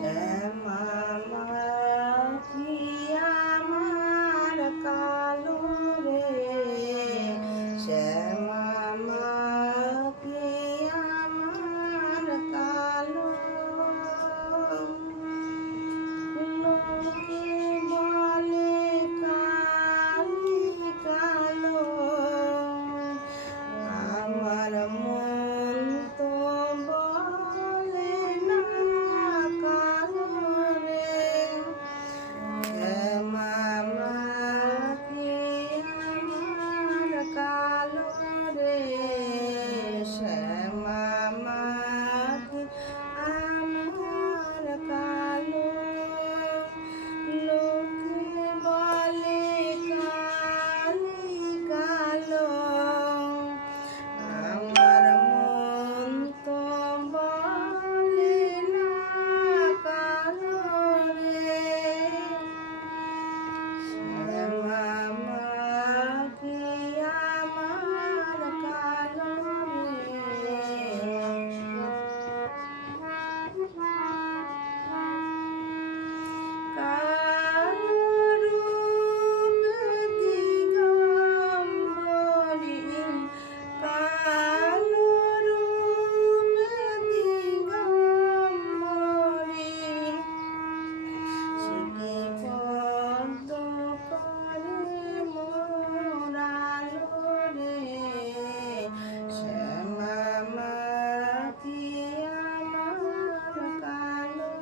শ্যামা মাখি আমার কালো রে, শ্যামা মাখি আমার কালো। লোকে বলে কালি কালো, আমার মন তো বলে না কালো রে। শ্যামা মাখি আমার কালো রে, শ্যামা মাখি আমার কালো। লোকে বলে কালি কালো, আমার মন তো বলে না কালো রে। শ্যামা মাখি আমার কালো রে। কালো রূপ দিগম্বরী, কালো রূপ দিগম্বরী, সে কি পদ্ম করে মোরালো রে। শ্যামা মাখি আমার কালো।